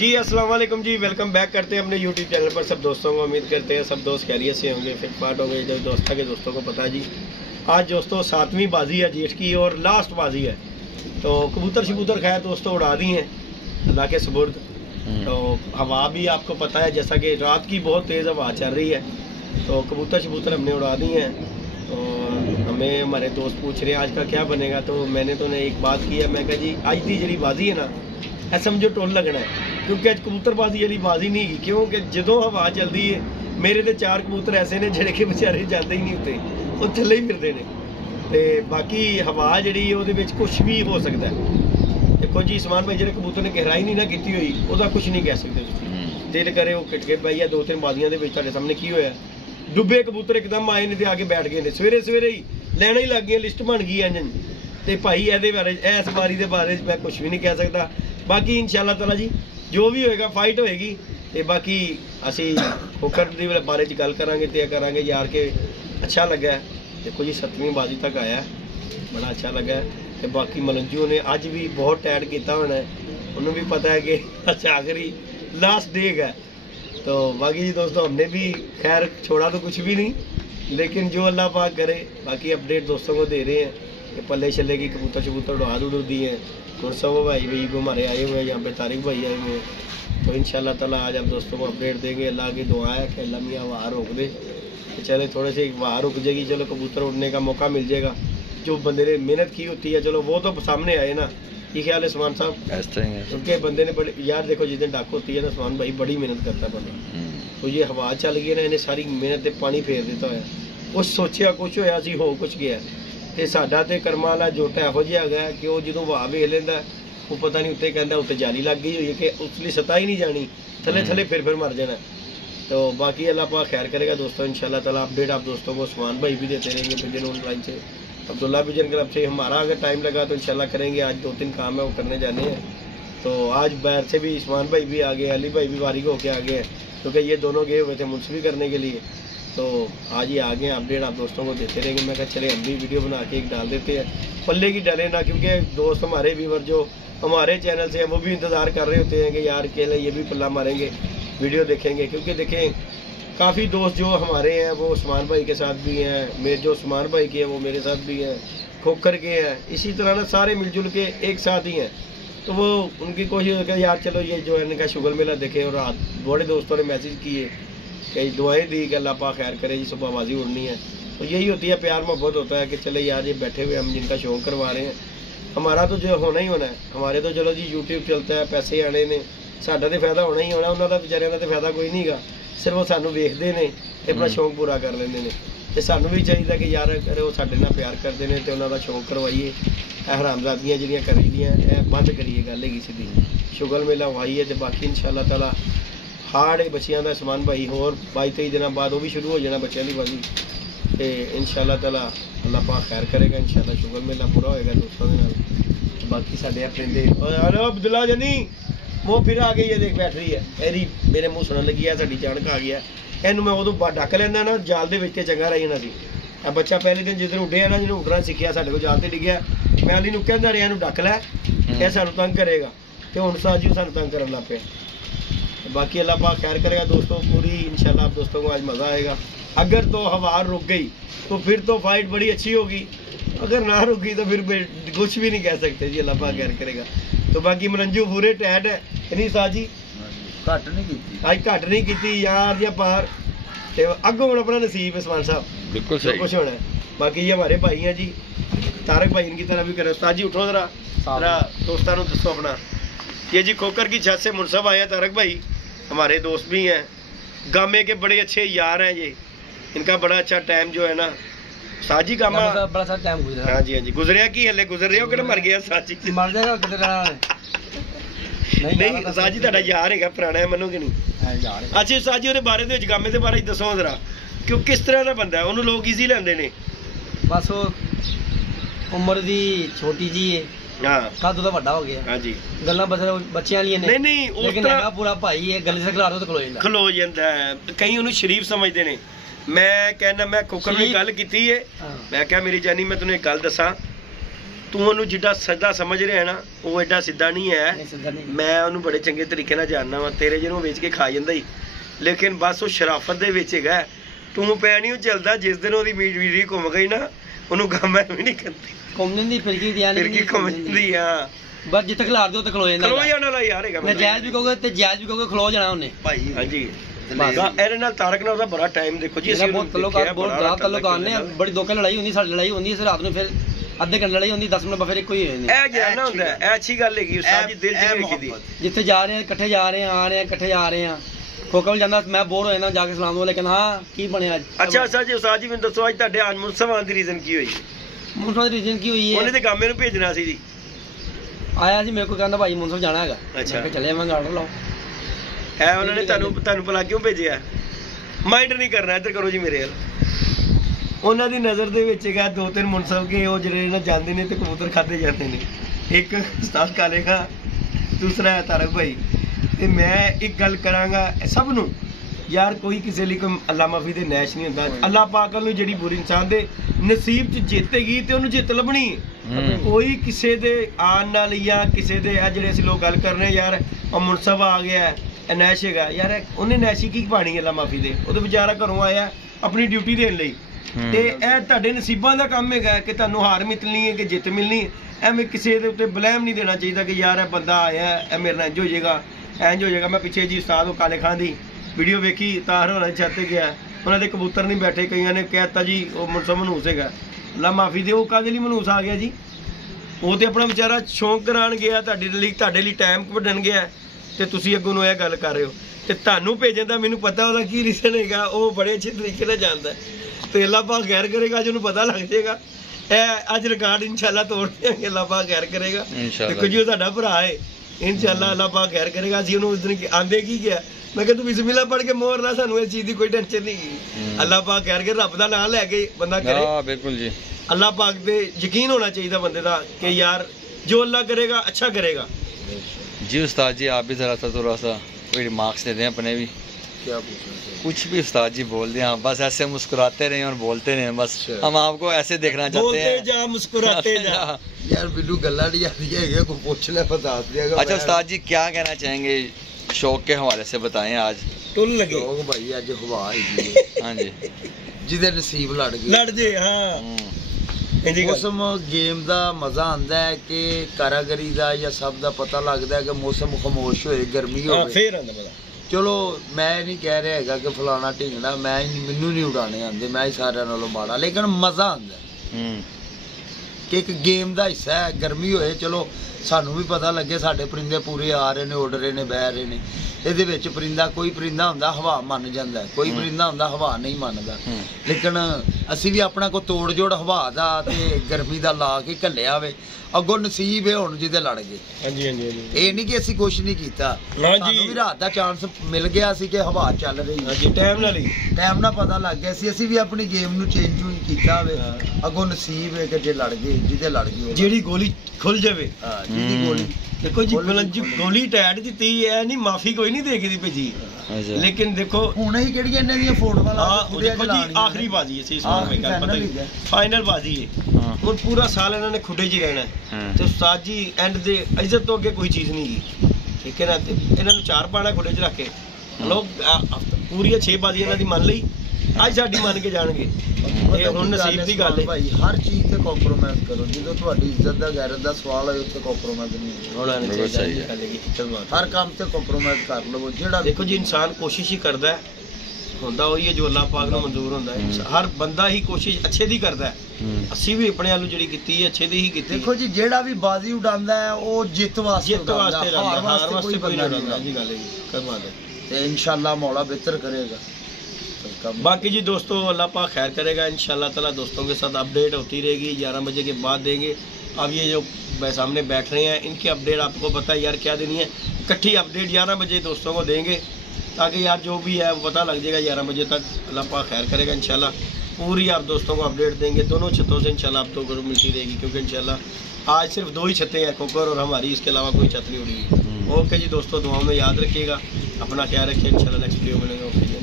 जी अस्सलाम वालेकुम जी, welcome back करते हैं अपने यूट्यूब चैनल पर सब दोस्तों को। उम्मीद करते हैं सब दोस्त खैरियत से होंगे, फिटफाट होंगे। जो दोस्ता के दोस्तों को पता है जी, आज दोस्तों 7वीं बाजी है जेठ की और लास्ट बाजी है। तो कबूतर शबूतर खैर दोस्तों उड़ा दी हैं अल्लाह के सुपुर्द। तो हवा भी आपको पता है जैसा कि रात की बहुत तेज़ हवा चल रही है, तो कबूतर शबूतर हमने उड़ा दी हैं। तो हमें हमारे दोस्त पूछ रहे हैं आज का क्या बनेगा, तो मैंने तो उन्हें एक बात की है, मैं कहा जी आज की जी बाजी है ना ऐ समझो टोल लगना है, क्योंकि अज कबूतरबाजी वाली बाजी नहीं है। क्योंकि जो हवा चलती है मेरे तो 4 कबूतर ऐसे ने ਜਿਹੜੇ ਕਿ बेचारे जाते ही नहीं होते, वो थले ही फिरते हैं। तो बाकी हवा जी कुछ भी हो सकता है। देखो जी समान भाई जो कबूतर ने गहराई नहीं ना की हुई वह कुछ नहीं कह सकते। दिल करे वो किटके पाई है 2-3 बाजियां सामने की होया, डुबे कबूतर एकदम आए ने आके बैठ गए, सवेरे सवेरे ही लैना ही लग गई, लिस्ट बन गई इंजन। तो भाई ये बारे इस बारी के बारे मैं कुछ भी नहीं कह सकता। बाकी इंशाअल्लाह ताला जी जो भी होएगा फाइट होएगी। तो बाकी असी होकर के बारे गल करांगे तो करांगे यार के अच्छा लगा है। देखो जी 7वीं बाजी तक आया, बड़ा अच्छा लगा है। तो बाकी मलंजू ने अज भी बहुत टाइट किया होना है, उन्होंने भी पता है कि अच्छा आखिरी लास्ट डे है। तो बाकी जी दोस्तों हमने भी खैर छोड़ा तो कुछ भी नहीं, लेकिन जो अल्लाह पाक करे। बाकी अपडेट दोस्तों को दे रहे हैं कि पल्ले छल्ले की कबूतर शबूतर उड़ दिए हैं। गुरसव भाई भी हमारे आए हुए हैं, यहाँ पे तारिक भाई आए हुए हैं। तो इंशाल्लाह ताला आज आप दोस्तों को अपडेट देंगे। अल्लाह की दुआ है कि अल्लाह मियाँ वहाँ रोक दे, तो चले थोड़े से वहाँ रुक जाएगी, चलो कबूतर उड़ने का मौका मिल जाएगा। जो बंदे ने मेहनत की होती है चलो वो तो सामने आए ना, ये ख्याल है समान साहब? क्योंकि बंदे ने बड़े यार देखो जिस दिन डाक होती है ना समान भाई बड़ी मेहनत करता है बंदा। तो ये हवा चल गई ना, इन्हें सारी मेहनत से पानी फेर दिता है, कुछ सोचा कुछ होया सी हो कुछ गया। तो साडा तो कर्मा वाला जोटा यहो जिहा है कि वो जो वहा वेख लेंदा वो पता नहीं उत्ते कहता उत्ते जाली लग गई हुई है कि उसली सतह ही नहीं जानी, थले थले फिर मर जाना। तो बाकी अल्लाह पाक खैर करेगा दोस्तों। इंशाल्लाह ताला अपडेट आप दोस्तों को उस्मान भाई भी देते रहेंगे फिर ऑनलाइन से, अब्दुल्ला बिजन क्लब से। हमारा अगर टाइम लगा तो इंशाल्लाह करेंगे। आज 2-3 काम है वो करने जाने हैं। तो आज बैर से भी उस्मान भाई भी आ गए, अली भाई भी वारिग होके आ गए, क्योंकि ये दोनों गए हुए थे मुंसफी करने के लिए। तो आज ही आ गए, अपडेट आप दोस्तों को देते रहेंगे। मैं कहा चले हम भी वीडियो बना के एक डाल देते हैं, पल्ले की डाले ना, क्योंकि दोस्त हमारे व्यूअर जो हमारे चैनल से हैं वो भी इंतज़ार कर रहे होते हैं कि यार अकेले ये भी पल्ला मारेंगे, वीडियो देखेंगे। क्योंकि देखें काफ़ी दोस्त जो हमारे हैं वो उस्मान भाई के साथ भी हैं, मेरे जो उस्मान भाई के हैं वो मेरे साथ भी हैं, खोकर के हैं, इसी तरह ना सारे मिलजुल के एक साथ ही हैं। तो वो उनकी कोशिश है कि यार चलो ये जो है इनका शुगर मेला देखें। और रात बड़े दोस्तों ने मैसेज किए कि दुआएं दी कि अल्लाह पाक खैर करे जी, सुबह बाजी उड़नी है। तो यही होती है, प्यार मोहब्बत होता है कि चले यार ये बैठे हुए हम जिनका शौक करवा रहे हैं, हमारा तो जो होना ही होना है। हमारे तो चलो जी यूट्यूब चलता है, पैसे आने ने, साडा तो फायदा होना ही होना, उन्होंने बेचारियों का तो फायदा कोई नहीं गा, सिर्फ वो सानू वेखते हैं तो अपना शौक पूरा कर लेंगे ने। तो सानू भी चाहिए कि यार अगर वो साडे नाल प्यार करते हैं तो उन्होंने शौक करवाइए। हरामजादियाँ जिहड़ियां करी दियां बंद करिए, गल है सीधी शुगर मेला वाइए। तो बाकी इंशाल्लाह ताला हाड़ बच्चियां का समान भाई होर 22-23 दिन बाद वो भी शुरू हो जाना बच्चों की बाजी। तो इंशाल्लाह ताला अल्लाह पाक खैर करेगा, इंशाल्लाह शुगर मेला पूरा होएगा दोस्तों के नाल। बाकी साडे अपने अब्दुल्ला जनी वो फिर आ गई है, देख बैठ रही है एरी मेरे मुँह सुनन लगी है, साडी जान खा गया। इनू मैं उदों डक लेंदा ना जाल दे विच, चंगा रही जाना सी। बच्चा पहले दिन जिस दिन उड्डे ना, जिन्होंने उड्डना सीखिया साडे कोल जाल ते डिग्गिया, मैं अली नूं कहंदा रहा इनू डक लै, यह सानू तंग करेगा। तो हुण साजू सानू तंग करन लग पिया। बाकी अल्लाह पाक खैर करेगा दोस्तों पूरी, इंशाल्लाह आप दोस्तों को आज मज़ा आएगा। अगर तो हवा रुक गई तो फिर तो फाइट बड़ी अच्छी होगी, अगर ना रुक गई तो फिर कुछ भी नहीं कह सकते जी, अल्लाह पाक खैर करेगा। तो बाकी मनंजू पूरे टैट है नहीं साजी, घट नहीं की आज घट नहीं की यार या पार। तो अगों हम अपना नसीब है समान साहब, बिल्कुल सही कुछ होना है। बाकी ये हमारे भाई हैं जी, तारक भाई इनकी तरह भी करो। उस्ताद जी उठो जरा दोस्तों को दसो अपना। ये जी खोकर की छत से मुनसब आए हैं तारक भाई, हमारे दोस्त भी हैं, गामे के बड़े अच्छे यार हैं ये। इनका बड़ा अच्छा टाइम जो है ना साजी कामा बड़ा सा टाइम गुजरा। हाँ जी गुजरिया की हले गुजर रहे हो कि मर गया साजी? मर जाएगा किधर नहीं साजी ਤੁਹਾਡਾ यार है पुराना है, मनोगे नहीं? अच्छा साजी ਉਹਦੇ ਬਾਰੇ ਦੇ ਵਿੱਚ ਗਾਮੇ ਦੇ ਬਾਰੇ ਦੱਸੋ ਜ਼ਰਾ, ਕਿ ਉਹ ਕਿਸ ਤਰ੍ਹਾਂ ਦਾ ਬੰਦਾ ਹੈ, ਉਹਨੂੰ ਲੋਕ ਈਜ਼ੀ ਲੈਂਦੇ ਨੇ? ਬਸ ਉਹ ਉਮਰ ਦੀ ਛੋਟੀ ਜੀ ਹੈ, ਹਾਂ ਕਾਦੋਂ ਦਾ ਵੱਡਾ ਹੋ ਗਿਆ। ਹਾਂ ਜੀ ਗੱਲਾਂ ਬੱਚਿਆਂ ਵਾਲੀਆਂ ਨੇ। ਨਹੀਂ ਲੇਕਿਨ ਹੈਗਾ ਪੂਰਾ ਭਾਈ ਹੈ, ਗੱਲ ਸੇ ਖਿਲਾਰ ਦੋ ਤਾਂ ਖਲੋ ਜਾਂਦਾ ਹੈ। ਕਈ ਉਹਨੂੰ ਸ਼ਰੀਫ ਸਮਝਦੇ ਨੇ। मैं कहना मैं खोकर में गल की है, मैं क्या मेरी जानी मैं तुम्हें एक गल दसा, ਤੂੰ ਉਹਨੂੰ ਜਿੱਡਾ ਸਿੱਧਾ ਸਮਝ ਰਿਹਾ ਨਾ, ਉਹ ਐਡਾ ਸਿੱਧਾ ਨਹੀਂ ਹੈ। ਮੈਂ ਉਹਨੂੰ ਬੜੇ ਚੰਗੇ ਤਰੀਕੇ ਨਾਲ ਜਾਣਨਾ ਵਾ, ਤੇਰੇ ਜਿਹਨੂੰ ਵੇਚ ਕੇ ਖਾ ਜਾਂਦਾ ਹੀ, ਲੇਕਿਨ ਬਸ ਉਹ ਸ਼ਰਾਫਤ ਦੇ ਵਿੱਚ ਹੈਗਾ। ਤੂੰ ਪੈ ਨਹੀਂ ਉਹ ਚੱਲਦਾ, ਜਿਸ ਦਿਨ ਉਹਦੀ ਵੀਡੀਓ ਘੁੰਮ ਗਈ ਨਾ, ਉਹਨੂੰ ਗਮ ਵੀ ਨਹੀਂ ਕਰਦੀ, ਘੁੰਮ ਜਾਂਦੀ ਫਿਰਕੀ ਘੁੰਮ ਜਾਂਦੀ ਆ। ਬਸ ਜਿੱਥੇ ਖਿਲਾਰ ਦਿਓ ਤੇ ਖਲੋ ਜਾਂਦਾ, ਖਲੋ ਜਾਣ ਵਾਲਾ ਯਾਰ ਹੈਗਾ। ਜਾਇਜ਼ ਵੀ ਕਹੋਗੇ ਤੇ ਜਾਇਜ਼ ਵੀ ਕਹੋਗੇ, ਖਲੋ ਜਾਣਾ ਉਹਨੇ ਭਾਈ। ਹਾਂਜੀ ਇਹਦੇ ਨਾਲ ਤਾਰਕ ਨਾਲ ਉਹਦਾ ਬੜਾ ਟਾਈਮ, ਦੇਖੋ ਜੀ ਅਸੀਂ ਬਹੁਤ ਤਾਲੁਕਾਤ ਨੇ, ਬੜੀ ਦੋ ਕੇ ਲੜਾਈ ਹੁੰਦੀ, ਸਾਡੀ ਲੜਾਈ ਹੁੰਦੀ ਹੈ ਰਾਤ ਨੂੰ, ਫਿਰ ਅੱਧੇ ਘੰਟੇ ਲੜਾਈ ਹੁੰਦੀ, 10 ਮਿੰਟ ਫਿਰ ਇੱਕੋ ਹੀ ਹੋ ਜਾਂਦੀ। ਇਹ ਗਿਆਨ ਹੁੰਦਾ, ਇਹ ਅੱਛੀ ਗੱਲ ਹੈਗੀ ਉਸਤਾਦ ਜੀ, ਦਿਲ ਚ ਵੇਖਦੀ। ਜਿੱਥੇ ਜਾ ਰਹੇ ਆ ਇਕੱਠੇ ਜਾ ਰਹੇ ਆ, ਆ ਰਹੇ ਆ ਇਕੱਠੇ ਜਾ ਰਹੇ ਆ। ਖੋਖਾ ਜਾਂਦਾ, ਮੈਂ ਬੋਰ ਹੋ ਜਾਂਦਾ ਜਾ ਕੇ ਸਲਾਮ ਵਾਲੇ ਕਹਿੰਦਾ ਹਾਂ ਕੀ ਬਣਿਆ ਅੱਜ। ਅੱਛਾ ਜੀ ਉਸਤਾਦ ਜੀ ਮੈਨੂੰ ਦੱਸੋ, ਅੱਜ ਤੁਹਾਡੇ ਅੱਜ ਮੁਨਸਫ ਆਉਣ ਦੀ ਰੀਜ਼ਨ ਕੀ ਹੋਈ? ਮੁਨਸਫ ਦੀ ਰੀਜ਼ਨ ਕੀ ਹੋਈ ਹੈ? ਉਹਨੇ ਤੇ ਗਾਮੇ ਨੂੰ ਭੇਜਣਾ ਸੀ ਜੀ, ਆਇਆ ਸੀ ਮੇਰੇ ਕੋਲ, ਕਹਿੰਦਾ ਭਾਈ ਮੁਨਸਫ ਜਾਣਾ ਹੈਗਾ। ਅੱਛਾ ਚੱਲੇ ਮੈਂ ਆਰਡਰ ਲਾਓ। ਹੈ ਉਹਨਾਂ ਨੇ ਤੁਹਾਨੂੰ ਭਲਾ ਕਿਉਂ ਭੇਜਿਆ? ਮਾਈਂਡ ਨਹੀਂ ਕਰਨਾ, ਇੱਧਰ ਕਰੋ ਜੀ ਮੇਰੇ ਵੱਲ। ਉਹਨਾਂ ਦੀ ਨਜ਼ਰ ਦੇ ਵਿੱਚ ਹੈਗਾ 2-3 ਮੁਨਸਫ ਕੇ, ਉਹ ਜਿਹੜੇ ਨਾ ਜਾਂਦੇ ਨੇ ਤੇ ਕਬੂਤਰ ਖਾਦੇ ਜਾਂਦੇ ਨੇ। ਇੱਕ ਉਸਤਾਦ ਕਾਲੇ ਖਾਂ, ਦੂਸਰਾ ਹੈ ਤਾਰਕ ਭਾਈ। ਤੇ ਮੈਂ ਇੱਕ ਗੱਲ ਕਰਾਂਗਾ ਸਭ ਨੂੰ, ਯਾਰ ਕੋਈ ਕਿਸੇ ਲਈ ਕੋਈ ਅੱਲਾ ਮਾਫੀ ਦੇ ਨੈਸ਼ ਨਹੀਂ ਹੁੰਦਾ। ਅੱਲਾ ਪਾਕ ਨੂੰ ਜਿਹੜੀ ਬੁਰੀ ਇਨਸਾਨ ਦੇ ਨਸੀਬ 'ਚ ਜਿੱਤੇਗੀ ਤੇ ਉਹਨੂੰ ਜਿੱਤ ਲੱਭਣੀ। ਕੋਈ ਕਿਸੇ ਦੇ ਆਉਣ ਨਾਲ ਜਾਂ ਕਿਸੇ ਦੇ ਆ ਜਿਹੜੇ ਅਸੀਂ ਲੋਕ ਗੱਲ ਕਰ ਰਹੇ ਯਾਰ ਉਹ ਮੁਨਸਫ ਆ ਗਿਆ ਨੈਸ਼ ਹੈਗਾ, ਯਾਰ ਉਹਨੇ ਨੈਸ਼ੀ ਕੀ ਪਾਣੀ ਅੱਲਾ ਮਾਫੀ ਦੇ? ਉਹਦੇ ਵਿਚਾਰਾ ਘਰੋਂ ਆਇਆ ਆਪਣੀ ਡਿਊਟੀ ਦੇਣ ਲਈ, ਤੇ ਇਹ ਤੁਹਾਡੇ ਨਸੀਬਾਂ ਦਾ ਕੰਮ ਹੈਗਾ ਕਿ ਤੁਹਾਨੂੰ ਹਾਰ ਮਿਲਣੀ ਹੈ ਕਿ ਜਿੱਤ ਮਿਲਣੀ ਹੈ। ਐਵੇਂ ਕਿਸੇ ਦੇ ਉੱਤੇ ਬਲੇਮ ਨਹੀਂ ਦੇਣਾ ਚਾਹੀਦਾ ਕਿ ਯਾਰ ਇਹ ਬੰਦਾ ਆਇਆ ਇਹ ਮੇਰੇ ਨਾਲ ਇੰਜ ਹੋ ਜਾਏਗਾ ਇੰਜ ਹੋ ਜਾਏਗਾ। ਮੈਂ ਪਿੱਛੇ ਜੀ ਉਸਤਾਦ ਉਹ ਕਾਲੇ ਖਾਂ ਦੀ ਵੀਡੀਓ ਵੇਖੀ, ਤਾਰ ਹੋਣਾ ਛੱਤ ਤੇ ਗਿਆ, ਉਹਨਾਂ ਦੇ ਕਬੂਤਰ ਨਹੀਂ ਬੈਠੇ, ਕਈਆਂ ਨੇ ਕਹਿ ਦਿੱਤਾ ਜੀ ਉਹ ਮੁਨਸਫ ਮਨਹੂਸ ਹੈਗਾ। ਅੱਲਾ ਮਾਫੀ ਦੇ, ਉਹ ਕਾਹਦੇ ਲਈ ਮਨਹੂਸ ਆ ਗਿਆ ਜੀ? ਉਹ ਤੇ ਆਪਣਾ ਵਿਚਾਰਾ ਸ਼ੌਂਕ ਕਰਾਉਣ ਗਿਆ, ਤੁਹਾਡੇ ਲਈ ਟਾਈਮ ਕੱਢਣ ਗਿਆ, ਤੇ ਤੁਸੀਂ ਅੱਗੋਂ ਨੂੰ ਇਹ ਗੱਲ ਕਰ ਰਹੇ ਹੋ। ਤੇ ਤੁਹਾਨੂੰ ਭੇਜਣ ਦਾ ਮੈਨੂੰ ਪਤਾ ਉਹਦਾ ਕੀ ਰੀਜ਼ਨ ਹੈਗਾ, ਉਹ ਬੜੇ ਅੱਛੇ ਤਰੀਕੇ ਨਾਲ ਜਾਣਦਾ। ਤੇ ਅੱਲਾ ਪਾਕ ਖੈਰ ਕਰੇਗਾ, ਅੱਜ ਉਹਨੂੰ ਪਤਾ ਲੱਗ ਜਾਏਗਾ। ਇਹ ਅੱਜ ਰਿਕਾਰਡ ਇਨਸ਼ਾਅੱਲਾ ਤੋੜ ਦਿਆਂਗੇ, ਅੱਲਾ ਪਾਕ ਖੈਰ ਕਰੇਗਾ। ਦੇਖੋ ਜੀ ਉਹ ਤੁਹਾਡਾ ਭਰਾ ਹੈ, ਇਨਸ਼ਾਅੱਲਾ ਅੱਲਾ ਪਾਕ ਖੈਰ ਕਰੇਗਾ। ਅਸੀਂ ਉਹਨੂੰ ਉਸ ਦਿਨ ਆਂਦੇ ਕੀ ਗਿਆ, ਮੈਂ ਕਿਹਾ ਤੂੰ ਬਿਸਮਿਲ੍ਲਾ ਪੜ੍ਹ ਕੇ ਮੋਰ ਨਾ, ਸਾਨੂੰ ਇਸ ਚੀਜ਼ ਦੀ ਕੋਈ ਟੈਨਸ਼ਨ ਨਹੀਂ। ਅੱਲਾ ਪਾਕ ਖੈਰ ਕਰੇ, ਰੱਬ ਦਾ ਨਾਮ ਲੈ ਕੇ ਬੰਦਾ ਕਰੇ। ਬਿਲਕੁਲ ਜੀ, ਅੱਲਾ ਪਾਕ ਤੇ ਯਕੀਨ ਹੋਣਾ ਚਾਹੀਦਾ ਬੰਦੇ ਦਾ कि यार जो अल्लाह करेगा अच्छा करेगा। जी उस्ताद जी आप भी ज़रा सा थोड़ा सा कोई रिमार्क्स दे दें अपने भी। क्या पूछना? कुछ भी उस्ताद जी बोल दें, आप बस ऐसे मुस्कुराते रहें और बोलते रहें, बस हम आपको ऐसे देखना चाहते हैं। जा मुस्कुराते जा यार बिल्लू गल्ला नहीं आती है, को पूछ ले बता दिया। अच्छा उस्ताद जी क्या कहना चाहेंगे शौक के हवाले से, बताएं। आज टुल लगे भाई, आज हवा आई हाँ जी, जिदे नसीब लड़ जे। हाँ मौसम गेम का मजा आता है कि कारागरी का या सब का पता लगता है कि मौसम खामोश होए, गर्मी हो, फिर आंदा पता। चलो मैं नहीं कह रहा है कि फलाना ढींगना, मैनू नहीं उड़ाने आते, मैं ही सारे नालों माड़ा, लेकिन मजा आता है कि एक गेम का हिस्सा है। गर्मी होए चलो सानू भी पता लगे साडे परिंदे पूरे आ रहे ने, उड़ रहे ने, बह रहे ने। ਇਹਦੇ ਵਿੱਚ ਪਰਿੰਦਾ, ਕੋਈ ਪਰਿੰਦਾ ਹੁੰਦਾ ਹਵਾ ਮੰਨ ਜਾਂਦਾ, ਕੋਈ ਪਰਿੰਦਾ ਹੁੰਦਾ ਹਵਾ ਨਹੀਂ ਮੰਨਦਾ। ਲੇਕਿਨ ਅਸੀਂ ਵੀ ਆਪਣਾ ਕੋ ਤੋੜ ਜੋੜ ਹਵਾ ਦਾ ਤੇ ਗਰਮੀ ਦਾ ਲਾ ਕੇ ਘੱਲਿਆ ਵੇ, ਅੱਗੋਂ ਨਸੀਬ ਹੈ ਹੁਣ ਜਿਹਦੇ ਲੜ ਗਏ। ਹਾਂਜੀ ਹਾਂਜੀ ਹਾਂਜੀ, ਇਹ ਨਹੀਂ ਕਿ ਅਸੀਂ ਕੁਛ ਨਹੀਂ ਕੀਤਾ, ਸਾਨੂੰ ਵੀ ਰਾਤ ਦਾ ਚਾਂਸ ਮਿਲ ਗਿਆ ਸੀ ਕਿ ਹਵਾ ਚੱਲ ਰਹੀ। ਹਾਂਜੀ ਟਾਈਮ ਨਾਲ ਹੀ, ਟਾਈਮ ਨਾਲ ਪਤਾ ਲੱਗ ਗਿਆ ਸੀ। ਅਸੀਂ ਵੀ ਆਪਣੀ ਗੇਮ ਨੂੰ ਚੇਂਜ ਕੀਤਾ ਵੇ, ਅੱਗੋਂ ਨਸੀਬ ਹੈ ਕਿ ਜੇ ਲੜ ਗਏ, ਜਿਹਦੇ ਲੜ ਗਏ ਜਿਹੜੀ ਗੋਲੀ ਖੁੱਲ ਜਾਵੇ। ਹਾਂ ਜਿਹਦੀ ਗੋਲੀ देखो जी गोली टाइट दी है नहीं, माफी कोई नहीं देगी भेजी। लेकिन देखो हुण ही किहड़ी इन्हां दी फोटोआं ला के देखो जी आखिरी बाजी है, सही सुनो मेरी गल, पता ही फाइनल बाजी है। हुण पूरा साल इन्हां ने खुडे च रहना है ते उस्ताद जी एंड दे इज्जत तो अगे कोई चीज़ नहीं गी, ठीक है ना। ते इन्हां नूं 4 पाना खुडे च रख के लोग पूरी 6 बाजी इन्हां दी मान लई, ਅੱਜ ਸਾਡੀ ਮੰਨ ਕੇ ਜਾਣਗੇ। ਇਹ ਹੁਣ ਨਸੀਬ ਦੀ ਗੱਲ ਹੈ ਭਾਈ, ਹਰ ਚੀਜ਼ ਤੇ ਕੰਪਰੋਮਾਈਜ਼ ਕਰੋ। ਜਦੋਂ ਤੁਹਾਡੀ ਇੱਜ਼ਤ ਦਾ ਗੈਰਤ ਦਾ ਸਵਾਲ ਹੋਏ ਉੱਥੇ ਕੰਪਰੋਮਾਈਜ਼ ਨਹੀਂ ਹੋਣਾ ਚਾਹੀਦਾ। ਹਰ ਕੰਮ ਤੇ ਕੰਪਰੋਮਾਈਜ਼ ਕਰ ਲਵੋ। ਜਿਹੜਾ ਦੇਖੋ ਜੀ ਇਨਸਾਨ ਕੋਸ਼ਿਸ਼ ਹੀ ਕਰਦਾ ਹੈ, ਹੁੰਦਾ ਉਹੀ ਹੈ ਜੋ ਅੱਲਾਹ ਪਾਕ ਨੂੰ ਮਨਜ਼ੂਰ ਹੁੰਦਾ ਹੈ। ਹਰ ਬੰਦਾ ਹੀ ਕੋਸ਼ਿਸ਼ ਅੱਛੇ ਦੀ ਕਰਦਾ ਹੈ। ਅਸੀਂ ਵੀ ਆਪਣੇ ਵੱਲੋਂ ਜਿਹੜੀ ਕੀਤੀ ਹੈ ਅੱਛੇ ਦੀ ਹੀ ਕੀਤੀ। ਦੇਖੋ ਜੀ ਜਿਹੜਾ ਵੀ ਬਾਜ਼ੀ ਉਡਾਉਂਦਾ ਹੈ ਉਹ ਜਿੱਤ ਵਾਸਤੇ ਉਡਾਉਂਦਾ, ਹਾਰ ਵਾਸਤੇ ਕੋਈ ਬੰਦਾ ਨਹੀਂ ਉਡਾਉਂਦਾ। ਜੀ ਗੱਲ ਹੈ, ਕਮਾਲ ਹੈ। ਤੇ ਇਨਸ਼ਾਅੱਲਾ ਮੌਲਾ बेहतर करेगा। बाकी जी दोस्तों अल्लाह पाक खैर करेगा, इंशाल्लाह ताला दोस्तों के साथ अपडेट होती रहेगी। 11 बजे के बाद देंगे। अब ये जो सामने बैठ रहे हैं इनकी अपडेट आपको पता है यार क्या देनी है, इकट्ठी अपडेट 11 बजे दोस्तों को देंगे, ताकि यार जो भी है वो पता लग जाएगा 11 बजे तक। अल्लाह पाक खैर करेगा, इंशाल्लाह पूरी आप दोस्तों को अपडेट देंगे। दोनों छतों से इंशाल्लाह आप तो मिलती रहेगी, क्योंकि इंशाल्लाह आज सिर्फ 2 ही छतें हैं, कोकर और हमारी, इसके अलावा कोई छत नहीं उड़ी। ओके जी दोस्तों, दुआओं में याद रखिएगा, अपना ख्याल रखिए। इंशाल्लाह नेक्स्ट वीडियो मिलेंगे। ओके जी।